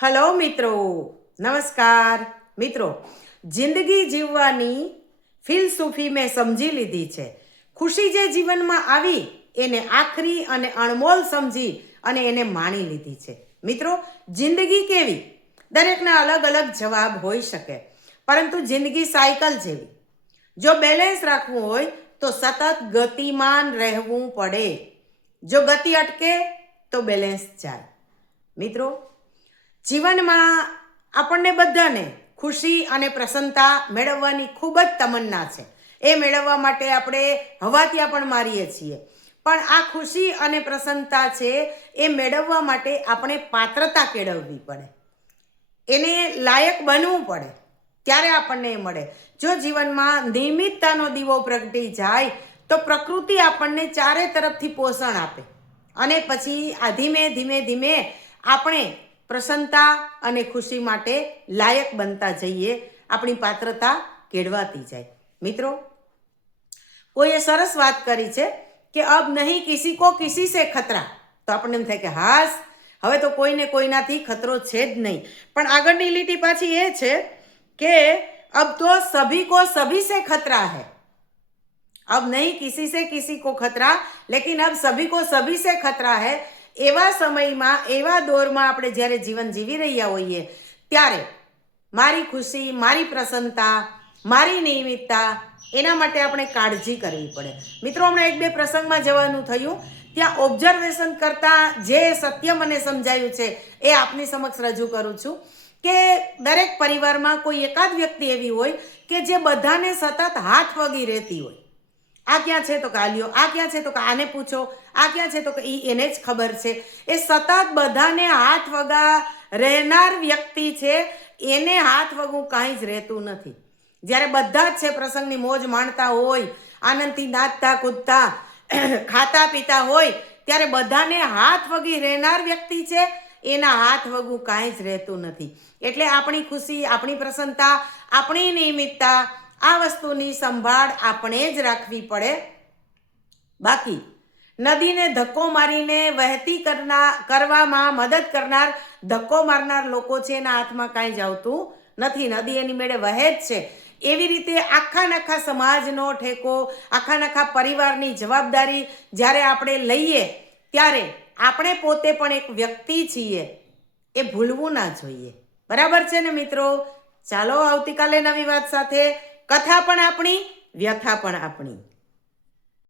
Hello મિત્રો, નમસ્કાર મિત્રો. જિંદગી જીવવાની ફિલસૂફી મેં સમજી લીધી છે. ખુશી જે જીવનમાં આવી એને આખરી અને અણમોલ સમજી અને એને માણી લીધી છે. મિત્રો, જિંદગી કેવી? દરેકના અલગ અલગ જવાબ હોઈ શકે, પરંતુ જિંદગી સાયકલ જેવી. જો બેલેન્સ રાખવું હોય તો સતત ગતિમાન રહેવું પડે. જો ગતિ અટકે તો બેલેન્સ જાય. મિત્રો, જીવનમાં આપણને બધાને ખુશી અને પ્રસન્નતા મેળવવાની ખૂબ જ તમન્ના છે. એ મેળવવા માટે આપણે હવાતિયા પણ મારીએ છીએ. પણ આ ખુશી અને પ્રસન્નતા છે એ મેળવવા માટે આપણે પાત્રતા કેળવવી પડે, એને લાયક બનવું પડે, ત્યારે આપણને એ મળે. જો જીવનમાં નિયમિતતાનો દીવો પ્રગટી જાય તો પ્રકૃતિ આપણને ચારે તરફથી પોષણ આપે અને પછી આ ધીમે ધીમે ધીમે આપણે પ્રસન્નતા અને ખુશી માટે લાયક બનતા જઈએ, આપણી પાત્રતા કેળવાતી જાય. મિત્રો, કોઈએ સરસ વાત કરી છે કે અબ નહીં કિસી કો કિસી સે ખતરા. તો આપણને એમ થાય કે હાસ, હવે તો કોઈને કોઈનાથી ખતરો છે જ નહીં. પણ આગળની લીટી પાછી એ છે કે અબ તો સભી કો સભી સે ખતરા હૈ. अब नहीं किसी से किसी को खतरा, लेकिन अब सभी को सभी से खतरा है. એવા સમયમાં, એવા દોરમાં આપણે જ્યારે જીવન જીવી રહ્યા હોઈએ ત્યારે મારી ખુશી, મારી પ્રસન્નતા, મારી નિયમિતતા, એના માટે આપણે કાળજી કરવી પડે. મિત્રો, હમણાં એક બે પ્રસંગમાં જવાનું થયું, ત્યાં ઓબ્ઝર્વેશન કરતાં જે સત્ય મને સમજાયું છે એ આપની સમક્ષ રજૂ કરું છું કે દરેક પરિવારમાં કોઈ એકાદ વ્યક્તિ એવી હોય કે જે બધાને સતત હાથ વગી રહેતી હોય. આ ક્યાં છે તો કે આ લ્યો, આ ક્યાં છે તો કે આને પૂછો, આ ક્યાં છે તો કે એને જ ખબર છે. એ સતત બધાને હાથ વગા રહેનાર વ્યક્તિ છે, એને હાથ વગું કાંઈ જ રહેતું નથી. જ્યારે બધા જ છે પ્રસંગની મોજ માણતા હોય, આનંદથી નાચતા કૂદતા ખાતા પીતા હોય, ત્યારે બધાને હાથ વગી રહેનાર વ્યક્તિ છે, એના હાથ વગું કાંઈ જ રહેતું નથી. એટલે આપણી ખુશી, આપણી પ્રસન્નતા, આપણી નિયમિતતા, આ વસ્તુની સંભાળ આપણે જ રાખવી પડે. બાકી નદીને ધક્કો મારીને વહેતી કરવામાં મદદ કરનાર, ધક્કો મારનાર લોકો છે એના હાથમાં કાંઈ જ આવતું નથી. નદી એની મેળે વહે જ છે. એવી રીતે આખા સમાજનો ઠેકો, આખા પરિવારની જવાબદારી જ્યારે આપણે લઈએ ત્યારે આપણે પોતે પણ એક વ્યક્તિ છીએ, એ ભૂલવું ના જોઈએ. બરાબર છે ને મિત્રો? ચાલો આવતીકાલે નવી વાત સાથે. કથા પણ આપણી, વ્યથા પણ આપણી.